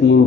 3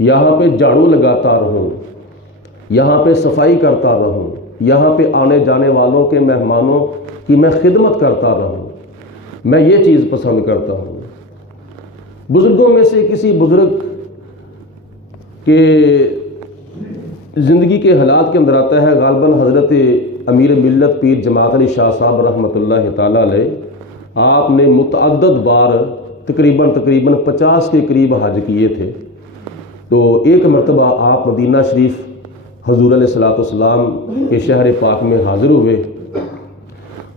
یہاں پہ جھاڑو لگاتا رہوں، یہاں پہ صفائی کرتا رہوں، یہاں پہ آنے جانے والوں کے مہمانوں کی میں خدمت کرتا رہوں، میں یہ چیز پسند کرتا ہوں۔ بزرگوں میں سے کسی بزرگ کے زندگی کے حالات کے اندر آتا ہے، غالباً حضرت امیر ملت پیر جماعت علی شاہ صاحب رحمۃ اللہ تعالیٰ علیہ، آپ نے متعدد بار تقریباً 50 کے قریب حج کیے تھے۔ تو ایک مرتبہ آپ مدینہ شریف حضور علیہ الصلوۃ والسلام کے شہر پاک میں حاضر ہوئے،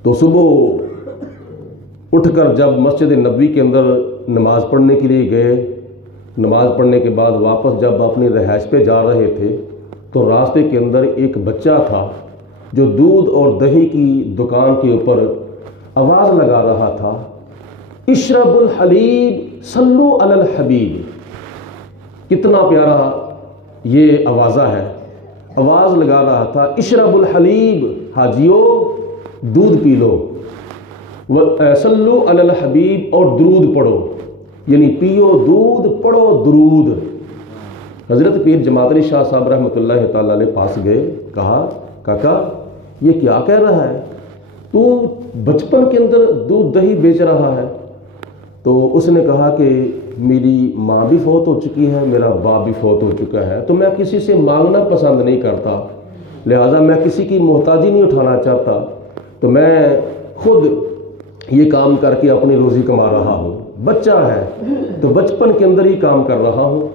تو صبح اٹھ کر جب مسجد نبوی کے اندر نماز پڑھنے کے لیے گئے، نماز پڑھنے کے بعد واپس جب اپنی رہائش پہ جا رہے تھے تو راستے کے اندر ایک بچہ تھا جو دودھ اور دہی کی دکان کے اوپر آواز لگا رہا تھا، اشرب الحلیب صلو علی الحبیب۔ کتنا پیارا یہ آوازہ ہے، آواز لگا رہا تھا اشرب الحلیب، حاجیو دودھ پی لو، صلو علی الحبیب اور درود پڑھو، یعنی پیو دودھ پڑھو درود۔ حضرت پیر جماعت علی شاہ صاحب رحمۃ اللہ تعالیٰ علیہ پاس گئے، کہا کاکا یہ کیا کہہ رہا ہے، تو بچپن کے اندر دودھ دہی بیچ رہا ہے؟ تو اس نے کہا کہ میری ماں بھی فوت ہو چکی ہے، میرا باپ بھی فوت ہو چکا ہے، تو میں کسی سے مانگنا پسند نہیں کرتا، لہٰذا میں کسی کی محتاجی نہیں اٹھانا چاہتا، تو میں خود یہ کام کر کے اپنی روزی کما رہا ہوں، بچہ ہے تو بچپن کے اندر ہی کام کر رہا ہوں۔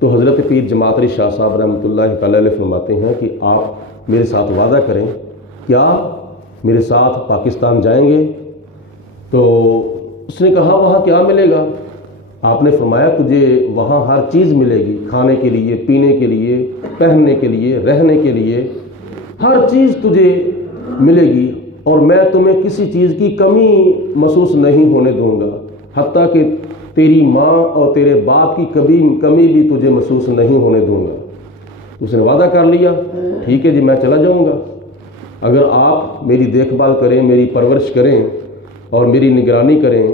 تو حضرت پیر جماعت علی شاہ صاحب رحمۃ اللہ تعالیٰ علیہ فرماتے ہیں کہ آپ میرے ساتھ وعدہ کریں، کیا میرے ساتھ پاکستان جائیں گے؟ تو اس نے کہا وہاں کیا ملے گا؟ آپ نے فرمایا تجھے وہاں ہر چیز ملے گی، کھانے کے لیے، پینے کے لیے، پہننے کے لیے، رہنے کے لیے، ہر چیز تجھے ملے گی، اور میں تمہیں کسی چیز کی کمی محسوس نہیں ہونے دوں گا، حتیٰ کہ تیری ماں اور تیرے باپ کی کمی بھی تجھے محسوس نہیں ہونے دوں گا۔ اس نے وعدہ کر لیا، ٹھیک ہے جی میں چلا جاؤں گا، اگر آپ میری دیکھ بھال کریں، میری پرورش کریں اور میری نگرانی کریں،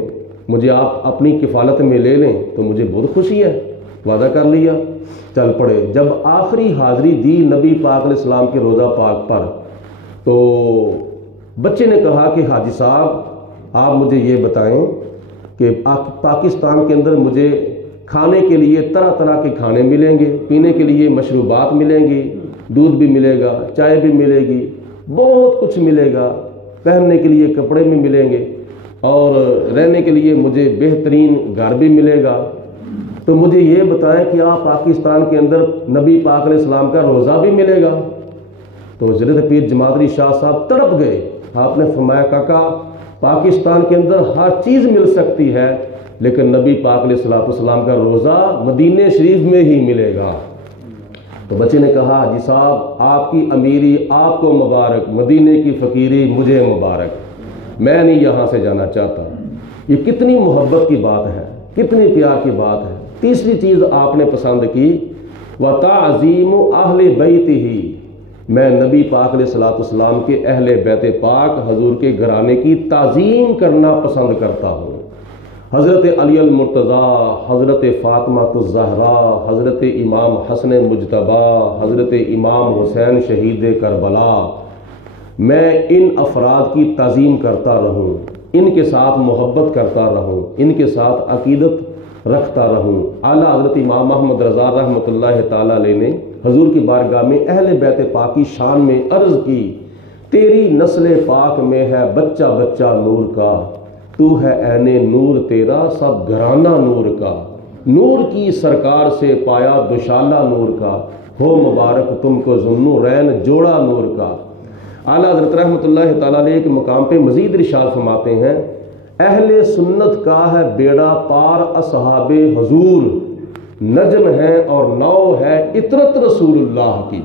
مجھے آپ اپنی کفالت میں لے لیں تو مجھے بہت خوشی ہے۔ وعدہ کر لیا، چل پڑے۔ جب آخری حاضری دی نبی پاک علیہ السلام کے روضہ پاک پر، تو بچے نے کہا کہ حاجی صاحب آپ مجھے یہ بتائیں کہ پاکستان کے اندر مجھے کھانے کے لیے طرح طرح کے کھانے ملیں گے، پینے کے لیے مشروبات ملیں گی، دودھ بھی ملے گا، چائے بھی ملے گی، بہت کچھ ملے گا، پہننے کے لیے کپڑے بھی ملیں گے، اور رہنے کے لیے مجھے بہترین گھر بھی ملے گا، تو مجھے یہ بتائیں کہ آپ پاکستان کے اندر نبی پاک علیہ السلام کا روضہ بھی ملے گا؟ تو حضرت پیر جماعت علی شاہ صاحب تڑپ گئے۔ آپ نے فرمایا کاکا پاکستان کے اندر ہر چیز مل سکتی ہے، لیکن نبی پاک علیہ السلام کا روضہ مدینہ شریف میں ہی ملے گا۔ تو بچے نے کہا حاجی صاحب آپ کی امیری آپ کو مبارک، مدینے کی فقیری مجھے مبارک، میں نہیں یہاں سے جانا چاہتا۔ یہ کتنی محبت کی بات ہے، کتنی پیار کی بات ہے۔ تیسری چیز آپ نے پسند کی، وَتَعْظِيمُ أَهْلِ بَيْتِهِ، میں نبی پاک علیہ السلام کے اہل بیت پاک حضور کے گھرانے کی تعظیم کرنا پسند کرتا ہوں۔ حضرت علی المرتضیٰ، حضرت فاطمہ الزہرا، حضرت امام حسن مجتبیٰ، حضرت امام حسین شہید کربلا، میں ان افراد کی تعظیم کرتا رہوں، ان کے ساتھ محبت کرتا رہوں، ان کے ساتھ عقیدت رکھتا رہوں۔ اعلیٰ حضرت امام محمد رضا رحمۃ اللہ تعالیٰ علیہ نے حضور کی بارگاہ میں اہل بیت پاک کی شان میں عرض کی، تیری نسل پاک میں ہے بچہ بچہ نور کا، تو ہے عین نور تیرا سب گھرانہ نور کا، نور کی سرکار سے پایا دوشالہ نور کا، ہو مبارک تم کو ذوالنورین جوڑا نور کا۔ اعلیٰ حضرت رحمۃ اللہ تعالیٰ علیہ کے مقام پہ مزید ارشاد فرماتے ہیں، اہل سنت کا ہے بیڑا پار اصحاب حضور، نجم ہے اور نو ہے اطرت رسول اللہ کی۔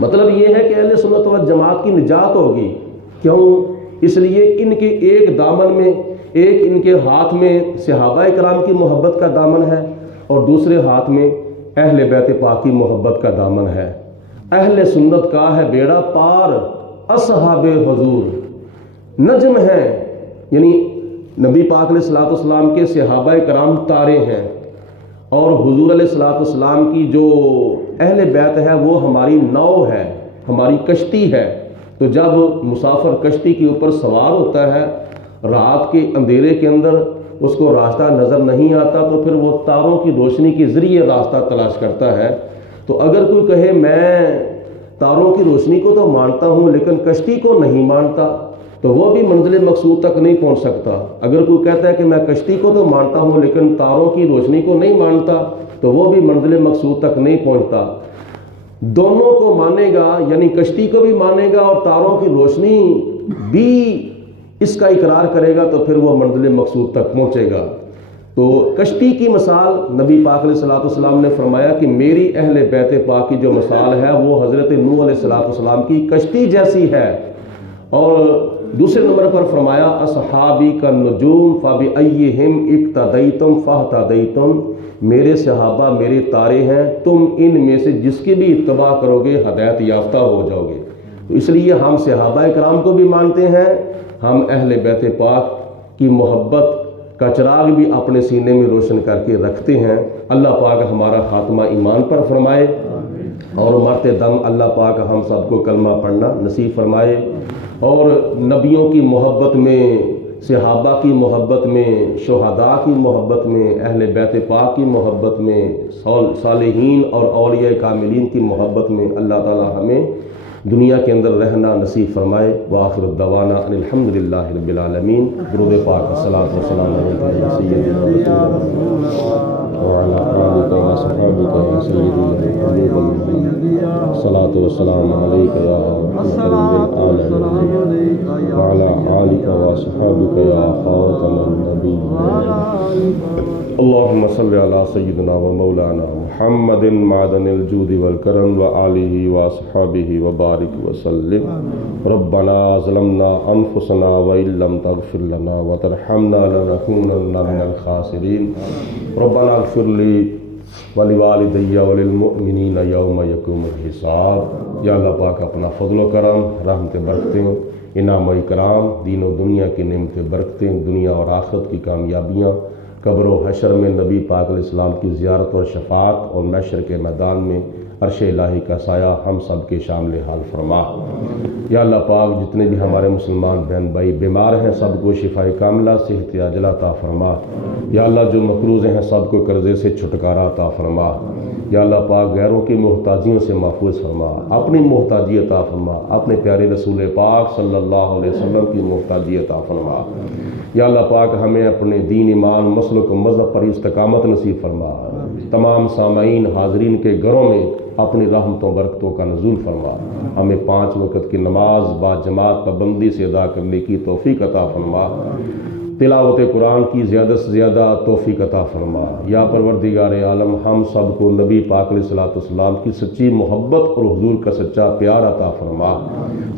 مطلب یہ ہے کہ اہل سنت و جماعت کی نجات ہوگی، کیوں؟ اس لیے ان کے ایک دامن میں، ایک ان کے ہاتھ میں صحابہ کرام کی محبت کا دامن ہے، اور دوسرے ہاتھ میں اہل بیت پاک کی محبت کا دامن ہے۔ اہل سنت کا ہے بیڑا پار اصحاب حضور، نجم ہے یعنی نبی پاک علیہ السلام کے صحابہ کرام تارے ہیں، اور حضور علیہ السلام کی جو اہل بیت ہے وہ ہماری ناؤ ہے، ہماری کشتی ہے۔ تو جب مسافر کشتی کے اوپر سوار ہوتا ہے، رات کے اندھیرے کے اندر اس کو راستہ نظر نہیں آتا، تو پھر وہ تاروں کی روشنی کے ذریعے راستہ تلاش کرتا ہے۔ تو اگر کوئی کہے میں تاروں کی روشنی کو تو مانتا ہوں لیکن کشتی کو نہیں مانتا، تو وہ بھی منزل مقصود تک نہیں پہنچ سکتا۔ اگر کوئی کہتا ہے کہ میں کشتی کو تو مانتا ہوں لیکن تاروں کی روشنی کو نہیں مانتا، تو وہ بھی منزل مقصود تک نہیں پہنچتا۔ دونوں کو مانے گا، یعنی کشتی کو بھی مانے گا اور تاروں کی روشنی بھی اس کا اقرار کرے گا، تو پھر وہ منزل مقصود تک پہنچے گا۔ تو کشتی کی مثال نبی پاک علیہ السلام نے فرمایا کہ میری اہل بیت پاک کی جو مثال ہے وہ حضرت نوح علیہ السلام کی کشتی جیسی ہے۔ اور دوسرے نمبر پر فرمایا اصحابی کالنجوم فبأیہم اقتدیتم فاہتدیتم، میرے صحابہ میرے تارے ہیں، تم ان میں سے جس کی بھی اتباع کرو گے ہدایت یافتہ ہو جاؤ گے۔ تو اس لیے ہم صحابہ کرام کو بھی مانتے ہیں، ہم اہل بیت پاک کی محبت کا چراغ بھی اپنے سینے میں روشن کر کے رکھتے ہیں۔ اللہ پاک ہمارا خاتمہ ایمان پر فرمائے، اور مرتے دم اللہ پاک ہم سب کو کلمہ پڑھنا نصیب فرمائے، اور نبیوں کی محبت میں، صحابہ کی محبت میں، شہداء کی محبت میں، اہل بیت پاک کی محبت میں، صالحین اور اولیاء کاملین کی محبت میں اللہ تعالی ہمیں دنیا کے اندر رہنا نصیب فرمائے۔ وآخر الدعوانا ان الحمدللہ رب العالمین۔ درود پاک الصلاۃ والسلام علیکم یا سیدنا رسول اللہ وعلی آلک و صحابک یا سیدی الصلاۃ والسلام علیک یا رحمۃ للعالمین وعلی آلک و صحابک یا خاتم النبیین۔ اللہم صلی علی سیدنا و مولانا محمد معدن الجود والکرم وآلہ وصحابہ وبارک وسلم۔ ربنا ظلمنا انفسنا وإن لم تغفر لنا وترحمنا لنکونن من الخاسرین۔ ربنا اغفر لی ولوالدی وللمؤمنین یوم یقوم الحساب۔ یا اللہ پاک اپنا فضل و کرم، رحمت برکتیں، انعام و اکرام، دین و دنیا کی نعمت برکتیں، دنیا اور آخرت کی کامیابیاں، قبر و حشر میں نبی پاک علیہ السلام کی زیارت اور شفاعت، اور محشر کے میدان میں عرش الہی کا سایہ ہم سب کے شامل حال فرما۔ یا اللہ پاک جتنے بھی ہمارے مسلمان بہن بھائی بیمار ہیں سب کو شفاء کاملہ صحت عاجلہ عطا فرما۔ یا اللہ جو مقروض ہیں سب کو قرضے سے چھٹکارا عطا فرما۔ یا اللہ پاک غیروں کی محتاجیوں سے محفوظ فرما، اپنی محتاجی عطا فرما، اپنے پیارے رسول پاک صلی اللہ علیہ وسلم کی محتاجی عطا فرما۔ یا اللہ پاک ہمیں اپنے دین ایمان مسلک و مذہب پر استقامت نصیب فرما۔ تمام سامعین حاضرین کے گھروں میں اپنی رحمتوں برکتوں کا نزول فرما۔ ہمیں 5 وقت کی نماز با جماعت پابندی سے ادا کرنے کی توفیق عطا فرما۔ تلاوت قرآن کی زیادہ سے زیادہ توفیق عطا فرما۔ یا پروردگار عالم ہم سب کو نبی پاک علیہ السلام کی سچی محبت اور حضور کا سچا پیار عطا فرما۔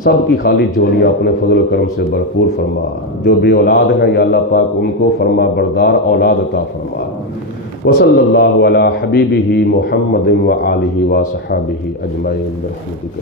سب کی خالی جھولیاں اپنے فضل و کرم سے بھرپور فرما۔ جو بے اولاد ہیں یا اللہ پاک ان کو فرما بردار اولاد عطا فرما۔ وصلی اللہ علی حبیبہ محمد و آلہ و صحابہ اجمعین برحمتک۔